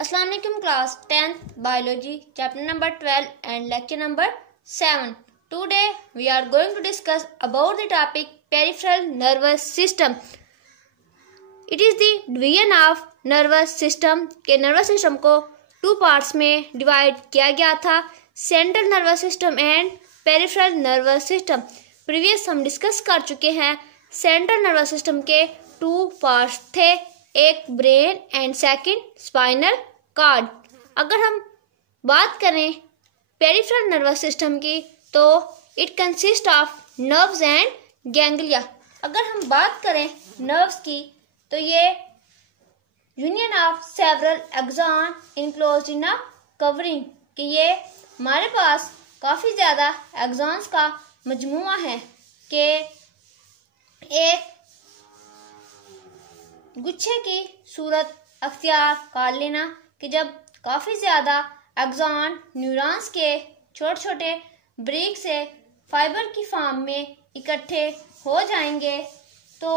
अस्सलाम वालेकुम class 10th biology chapter number 12 and lecture number 7. Today we are going to discuss about the topic peripheral nervous system. It is the division of nervous system के nervous system को two parts में divide किया गया था, central nervous system and peripheral nervous system. Previous हम discuss कर चुके हैं. central nervous system के two parts थे, एक brain and second spinal cord. अगर हम बात करें पेरिफेरल नर्वस सिस्टम की तो it consist of nerves and ganglia. अगर हम बात करें नर्व्स की तो ये union of several axon enclosed in a covering कि ये हमारे पास काफ़ी ज़्यादा एक्सॉन्स का मजमुआ है कि एक गुच्छे की सूरत अख्तियार कर लेना कि जब काफ़ी ज़्यादा एक्सॉन न्यूरॉन्स के छोटे छोटे ब्रेक से फाइबर की फॉर्म में इकट्ठे हो जाएंगे तो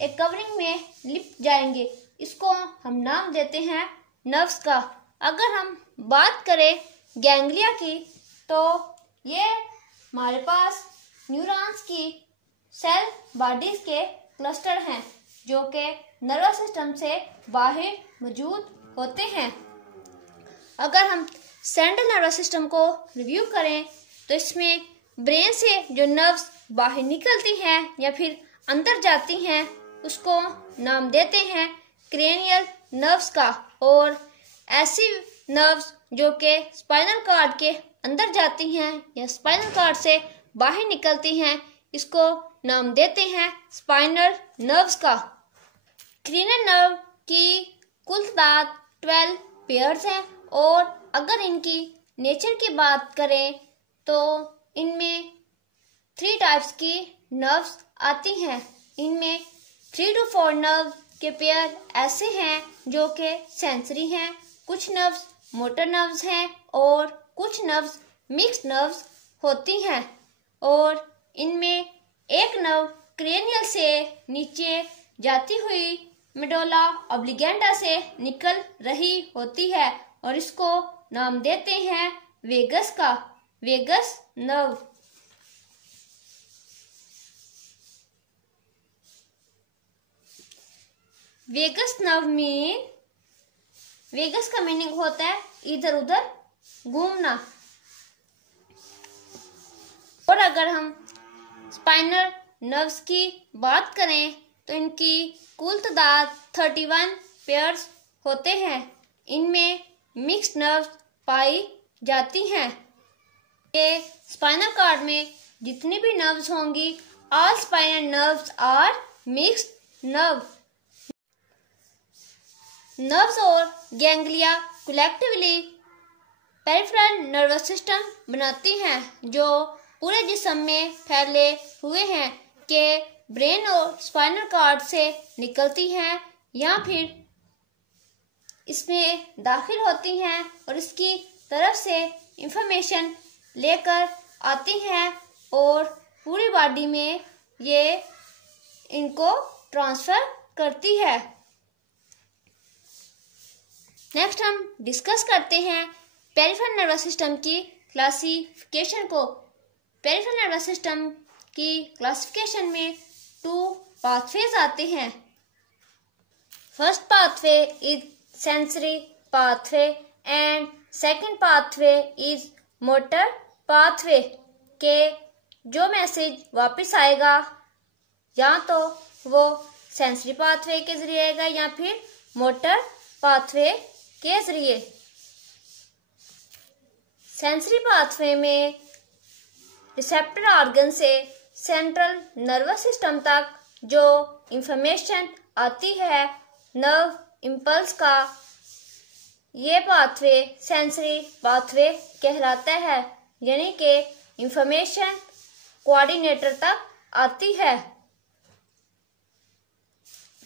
एक कवरिंग में लिप जाएंगे. इसको हम नाम देते हैं नर्व्स का. अगर हम बात करें गैंग्लिया की तो ये हमारे पास न्यूरॉन्स की सेल बॉडीज के क्लस्टर हैं जो कि नर्वस सिस्टम से बाहर मौजूद होते हैं. अगर हम सेंट्रल नर्वस सिस्टम को रिव्यू करें तो इसमें ब्रेन से जो नर्व्स बाहर निकलती हैं या फिर अंदर जाती हैं उसको नाम देते हैं क्रेनियल नर्व्स का, और ऐसी नर्व्स जो कि स्पाइनल कॉर्ड के अंदर जाती हैं या स्पाइनल कॉर्ड से बाहर निकलती हैं इसको नाम देते हैं स्पाइनल नर्व्स का. क्रेनियल नर्व की कुल तादाद 12 पेयर्स हैं और अगर इनकी नेचर की बात करें तो इनमें 3 टाइप्स की नर्व्स आती हैं. इनमें 3 to 4 नर्व के पेयर ऐसे हैं जो कि सेंसरी हैं, कुछ नर्व्स मोटर नर्व्स हैं और कुछ नर्व्स मिक्स्ड नर्व्स होती हैं. और इनमें एक नर्व क्रेनियल से नीचे जाती हुई मेडुला ऑब्लिगेंटा से निकल रही होती है और इसको नाम देते हैं वेगस का, वेगस नर्व. वेगस नर्व में वेगस का मीनिंग होता है इधर उधर घूमना. और अगर हम स्पाइनल नर्व्स की बात करें तो इनकी कुल तादाद 31 पेयर्स होते हैं. इनमें मिक्स्ड नर्व्स पाई जाती हैं. ये स्पाइनल कॉर्ड में जितनी भी नर्व्स होंगी all spinal nerves are mixed nerve. Nerves और ganglia collectively peripheral nervous system बनाती हैं जो पूरे जिस्म में फैले हुए हैं कि ब्रेन और स्पाइनल कॉर्ड से निकलती हैं या फिर इसमें दाखिल होती हैं और इसकी तरफ से इंफॉर्मेशन लेकर आती हैं और पूरी बॉडी में ये इनको ट्रांसफ़र करती है. नेक्स्ट हम डिस्कस करते हैं पेरिफेरल नर्वस सिस्टम की क्लासिफिकेशन को. पेरिफेरल नर्वस सिस्टम की क्लासिफिकेशन में 2 पाथवेज आते हैं. First pathway is sensory pathway and second pathway is motor pathway के जो मैसेज वापस आएगा या तो वो सेंसरी पाथवे के जरिए आएगा या फिर मोटर पाथवे के जरिए. सेंसरी पाथवे में रिसेप्टर ऑर्गन से सेंट्रल नर्वस सिस्टम तक जो इंफॉर्मेशन आती है नर्व इम्पल्स का, ये पाथवे सेंसरी पाथवे कहलाता है, यानी कि इंफॉर्मेशन कोऑर्डिनेटर तक आती है.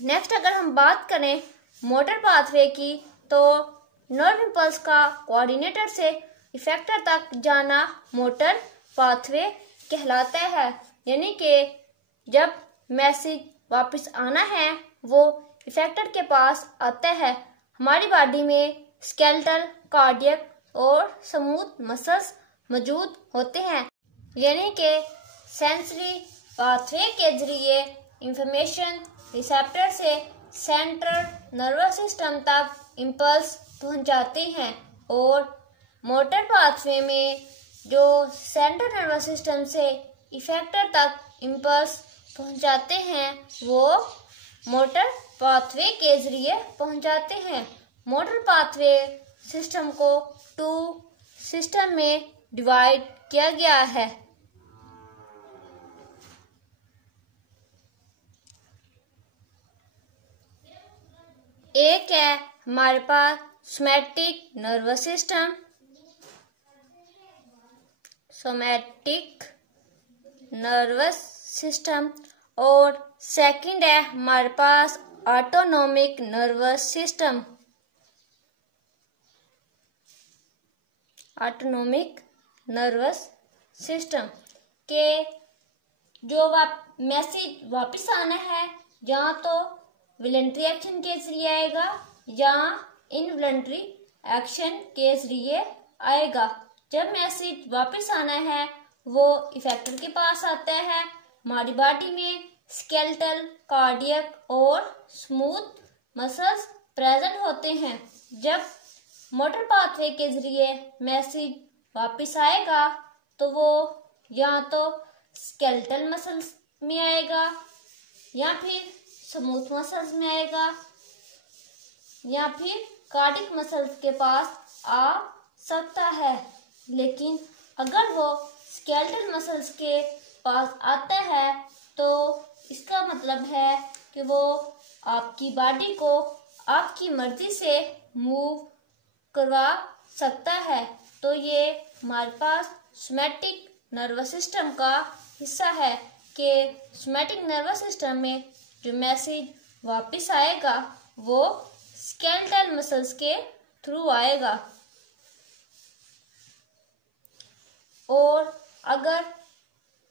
नेक्स्ट अगर हम बात करें मोटर पाथवे की तो नर्व इम्पल्स का कोऑर्डिनेटर से इफेक्टर तक जाना मोटर पाथवे कहलाता है, यानी कि जब मैसेज वापस आना है वो इफेक्टर के पास आता है. हमारी बॉडी में स्केलेटल, कार्डियक और स्मूथ मसल्स मौजूद होते हैं, यानी कि सेंसरी पाथवे के जरिए इंफॉर्मेशन रिसेप्टर से सेंट्रल नर्वस सिस्टम तक इम्पल्स पहुंचाते हैं और मोटर पाथवे में जो सेंट्रल नर्वस सिस्टम से इफेक्टर तक इम्पल्स पहुंचाते हैं वो मोटर पाथवे के जरिए पहुंचाते हैं। मोटर पाथवे सिस्टम को 2 सिस्टम में डिवाइड किया गया है। एक है हमारे पास somatic nervous system, somatic nervous system, और सेकंड है हमारे पास autonomic nervous system, autonomic nervous system के जो मैसेज वापस आना है या तो वॉलंटरी एक्शन के जरिए आएगा या इनवॉलंटरी एक्शन के जरिए आएगा। जब मैसेज वापस आना है वो इफेक्टर के पास आता है। हमारी बॉडी में स्केलेटल, कार्डियक और स्मूथ मसल्स प्रेजेंट होते हैं। जब मोटर पाथवे के जरिए मैसेज वापस आएगा तो वो या तो स्केलेटल मसल्स में आएगा या फिर स्मूथ मसल्स में आएगा या फिर कार्डियक मसल्स के पास आ सकता है। लेकिन अगर वो स्केलेटल मसल्स के पास आता है तो इसका मतलब है कि वो आपकी बॉडी को आपकी मर्जी से मूव करवा सकता है। तो ये हमारे पास सोमैटिक नर्वस सिस्टम का हिस्सा है कि सोमैटिक नर्वस सिस्टम में जो मैसेज वापस आएगा वो स्केलेटल मसल्स के थ्रू आएगा। और अगर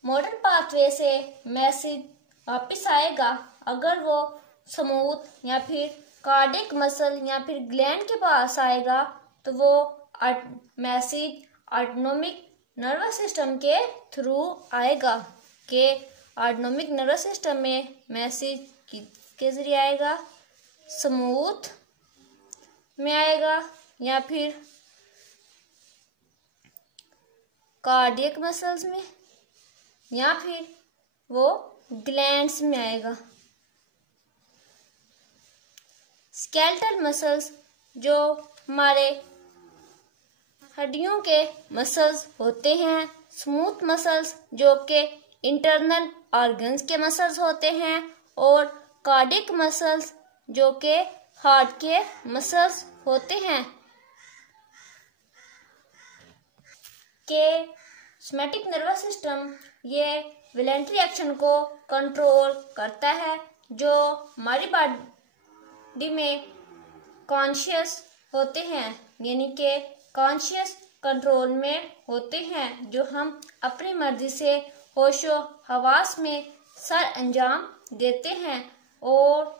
मोटर पाथवे से मैसेज वापस आएगा, अगर वो स्मूथ या फिर कार्डियक मसल या फिर ग्लैंड के पास आएगा तो वो मैसेज ऑटोनोमिक नर्वस सिस्टम के थ्रू आएगा। कि ऑटोनोमिक नर्वस सिस्टम में मैसेज के जरिए आएगा, स्मूथ में आएगा या फिर कार्डियक मसल्स में या फिर वो ग्लैंड्स में आएगा। स्केलेटल मसल्स जो हमारे हड्डियों के मसल्स होते हैं, स्मूथ मसल्स जो कि इंटरनल ऑर्गन्स के मसल्स होते हैं, और कार्डियक मसल्स जो कि हार्ट के मसल्स होते हैं। के सोमैटिक नर्वस सिस्टम ये वॉलंटरी एक्शन को कंट्रोल करता है जो हमारी बॉडी में कॉन्शियस होते हैं, यानी कि कॉन्शियस कंट्रोल में होते हैं, जो हम अपनी मर्जी से होशो हवास में सर अंजाम देते हैं। और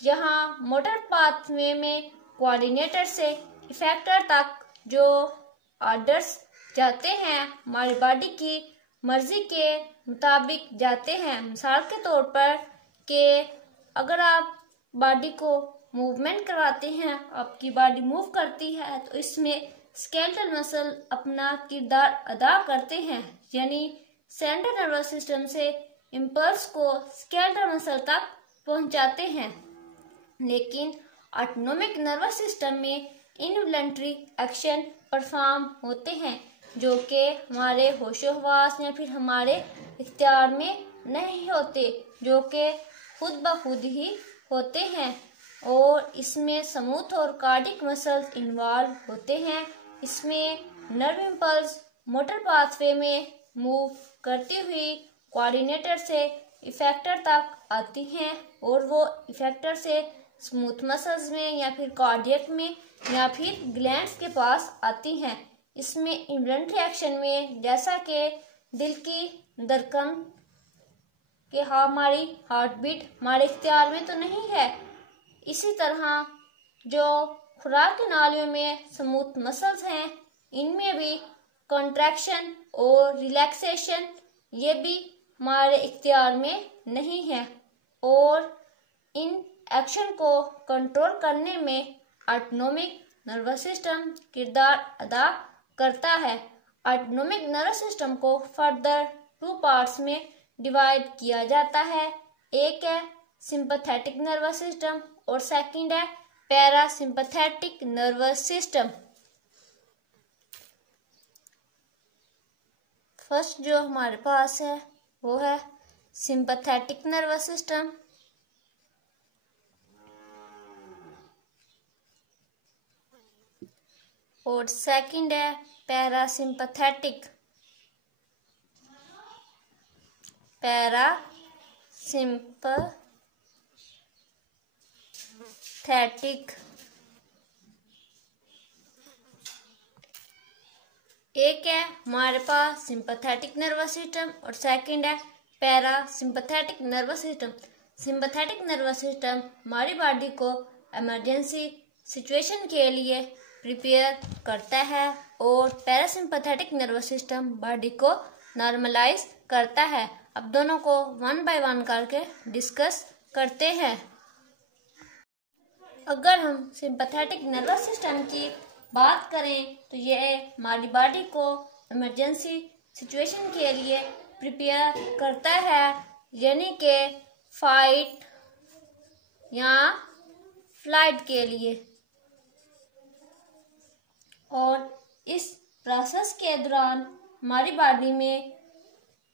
यहाँ मोटर पाथवे में कोऑर्डिनेटर से इफेक्टर तक जो ऑर्डर्स जाते हैं हमारी बॉडी की मर्जी के मुताबिक जाते हैं। मिसाल के तौर पर कि अगर आप बॉडी को मूवमेंट करवाते हैं, आपकी बॉडी मूव करती है, तो इसमें स्केलेटल मसल अपना किरदार अदा करते हैं, यानी सेंट्रल नर्वस सिस्टम से इम्पल्स को स्केलेटल मसल तक पहुंचाते हैं। लेकिन ऑटोनोमिक नर्वस सिस्टम में इनवॉलंटरी एक्शन परफॉर्म होते हैं जो कि हमारे होशो हवास या फिर हमारे इख्तियार में नहीं होते, जो कि खुद ब खुद ही होते हैं। और इसमें स्मूथ और कार्डियक मसल्स इन्वॉल्व होते हैं। इसमें नर्व इम्पल्स मोटर पाथवे में मूव करती हुई कोऑर्डिनेटर से इफेक्टर तक आती हैं और वो इफेक्टर से स्मूथ मसल्स में या फिर कार्डियक में या फिर ग्लैंड्स के पास आती हैं। इसमें इन्वॉलंटरी एक्शन में जैसा कि दिल की धड़कन कि हाँ हमारी हार्ट बीट हमारे इख्तियार में तो नहीं है, इसी तरह जो खुराक की नालियों में स्मूथ मसल्स हैं, इनमें भी कॉन्ट्रैक्शन और रिलैक्सेशन ये भी हमारे इख्तियार में नहीं है और इन एक्शन को कंट्रोल करने में ऑटोनोमिक नर्वस सिस्टम किरदार अदा करता है। ऑटोनोमिक नर्वस सिस्टम को फर्दर 2 पार्ट्स में डिवाइड किया जाता है। एक है सिंपैथेटिक नर्वस सिस्टम और सेकंड है पैरासिम्पैथेटिक नर्वस सिस्टम। फर्स्ट जो हमारे पास है वो है सिंपैथेटिक नर्वस सिस्टम और सेकंड है पैरासिम्पैथेटिक एक है हमारे पास सिंपैथेटिक नर्वस सिस्टम और सेकंड है parasympathetic nervous system. Sympathetic nervous system हमारी बॉडी को इमरजेंसी सिचुएशन के लिए प्रिपेयर करता है और पैरासिम्पैथेटिक नर्वस सिस्टम बॉडी को नॉर्मलाइज करता है। अब दोनों को 1 बाय 1 करके डिस्कस करते हैं। अगर हम सिंपैथेटिक नर्वस सिस्टम की बात करें तो यह हमारी बॉडी को इमरजेंसी सिचुएशन के लिए प्रिपेयर करता है, यानी कि फाइट या फ्लाइट के लिए। और इस प्रोसेस के दौरान हमारी बॉडी में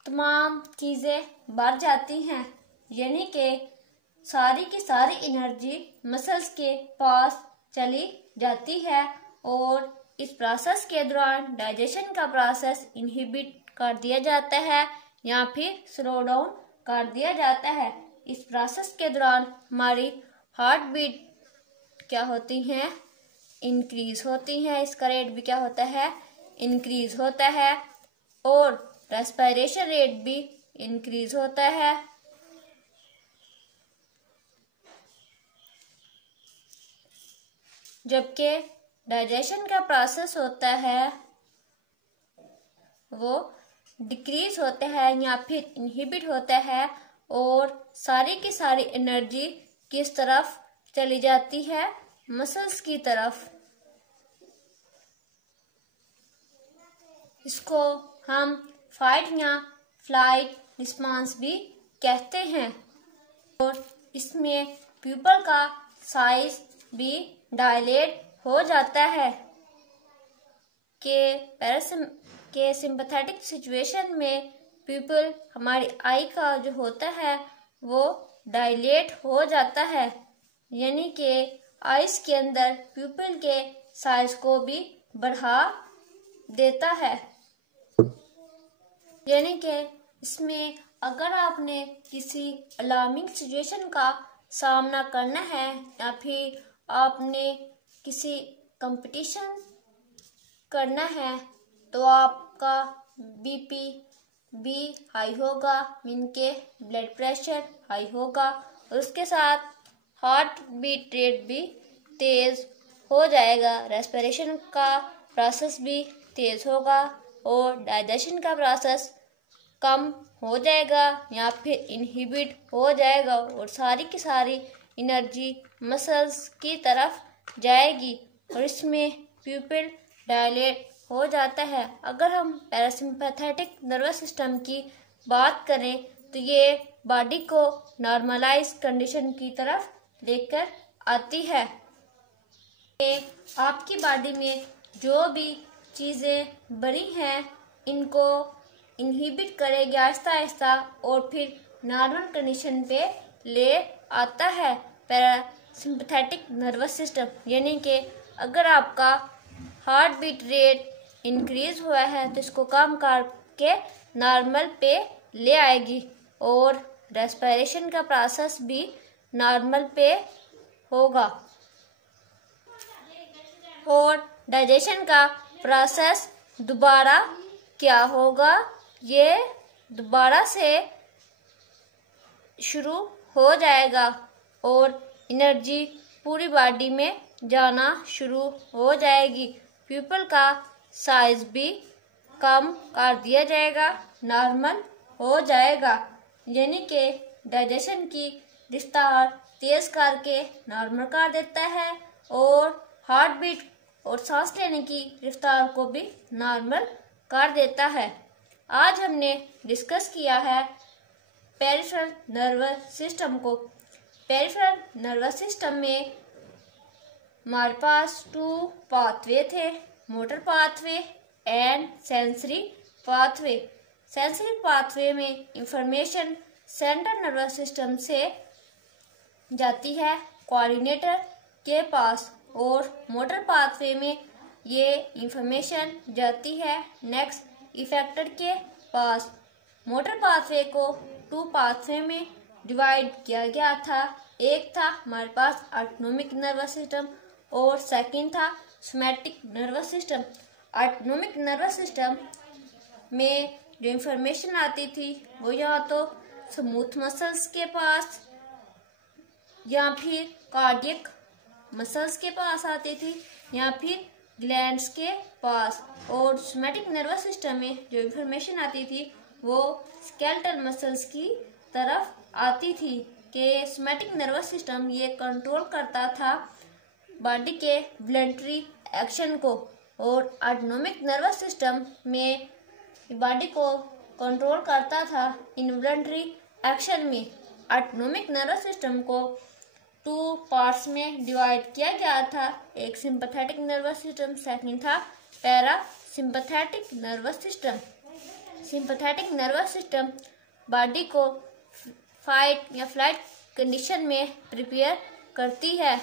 तमाम चीज़ें बढ़ जाती हैं, यानी कि सारी की सारी एनर्जी मसल्स के पास चली जाती है और इस प्रोसेस के दौरान डाइजेशन का प्रोसेस इनहिबिट कर दिया जाता है या फिर स्लो डाउन कर दिया जाता है। इस प्रोसेस के दौरान हमारी हार्ट बीट क्या होती हैं, इंक्रीज होती हैं, इसका रेट भी क्या होता है, इंक्रीज होता है और रेस्पिरेशन रेट भी इंक्रीज होता है। जबकि डाइजेशन का प्रोसेस होता है वो डिक्रीज होता है या फिर इनहिबिट होता है और सारी की सारी एनर्जी किस तरफ चली जाती है, मसल्स की तरफ। इसको हम फाइट या फ्लाइट रिस्पांस भी कहते हैं और इसमें प्यूपल का साइज भी डायलेट हो जाता है के सिंपैथेटिक सिचुएशन में प्यूपल हमारी आई का जो होता है वो डायलेट हो जाता है, यानी कि आइस के अंदर प्यूपल के साइज को भी बढ़ा देता है। यानी कि इसमें अगर आपने किसी अलार्मिंग सिचुएशन का सामना करना है या फिर आपने किसी कंपटीशन करना है तो आपका बीपी भी हाई होगा, मीन के ब्लड प्रेशर हाई होगा और उसके साथ हार्ट बीट रेट भी तेज़ हो जाएगा, रेस्पिरेशन का प्रोसेस भी तेज़ होगा और डाइजेशन का प्रोसेस कम हो जाएगा या फिर इनहिबिट हो जाएगा और सारी की सारी एनर्जी मसल्स की तरफ जाएगी और इसमें प्यूपिल डायलेट हो जाता है। अगर हम पैरासिम्पैथेटिक नर्वस सिस्टम की बात करें तो ये बॉडी को नॉर्मलाइज कंडीशन की तरफ लेकर आती है। ये आपकी बॉडी में जो भी चीज़ें बड़ी हैं इनको इनहिबिट करेगी आहिस्ता आहिस्ता और फिर नॉर्मल कंडीशन पे ले आता है पैरासिम्पैथेटिक नर्वस सिस्टम। यानी कि अगर आपका हार्ट बीट रेट इंक्रीज हुआ है तो इसको कम करके नॉर्मल पे ले आएगी और रेस्पिरेशन का प्रोसेस भी नॉर्मल पे होगा और डाइजेशन का प्रोसेस दोबारा क्या होगा, ये दोबारा से शुरू हो जाएगा और एनर्जी पूरी बॉडी में जाना शुरू हो जाएगी। प्यूपल का साइज भी कम कर दिया जाएगा, नॉर्मल हो जाएगा, यानी कि डाइजेशन की रफ्तार तेज करके नॉर्मल कर देता है और हार्ट बीट और सांस लेने की रफ्तार को भी नॉर्मल कर देता है। आज हमने डिस्कस किया है पेरिफेरल नर्वस सिस्टम को। पेरिफेरल नर्वस सिस्टम में हमारे पास 2 पाथवे थे, motor pathway and sensory pathway. Sensory pathway में इंफॉर्मेशन सेंट्रल नर्वस सिस्टम से जाती है कोऑर्डिनेटर के पास और मोटर पाथवे में ये इंफॉर्मेशन जाती है नेक्स्ट इफेक्टर के पास। मोटर पाथवे को 2 पाथवे में डिवाइड किया गया था। एक था हमारे पास ऑटोनोमिक नर्वस सिस्टम और सेकंड था somatic nervous system. Autonomic nervous system में जो इंफॉर्मेशन आती थी वो या तो स्मूथ मसल्स के पास या फिर कार्डियक मसल्स के पास आती थी या फिर ग्लैंड्स के पास। और सोमैटिक नर्वस सिस्टम में जो इंफॉर्मेशन आती थी वो स्केलेटल मसल्स की तरफ आती थी कि सोमैटिक नर्वस सिस्टम ये कंट्रोल करता था बॉडी के वॉलंटरी एक्शन को और ऑटोनोमिक नर्वस सिस्टम में बॉडी को कंट्रोल करता था इनवॉलंटरी एक्शन में। ऑटोनोमिक नर्वस सिस्टम को 2 पार्ट्स में डिवाइड किया गया था। एक सिंपैथेटिक नर्वस सिस्टम, सेकंड था parasympathetic nervous system. Sympathetic nervous system body को फाइट या फ्लाइट कंडीशन में प्रिपेयर करती है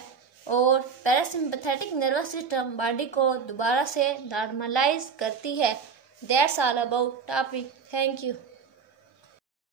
और पैरासिम्पैथेटिक नर्वस सिस्टम बॉडी को दोबारा से नॉर्मलाइज करती है। That's all about topic. Thank you.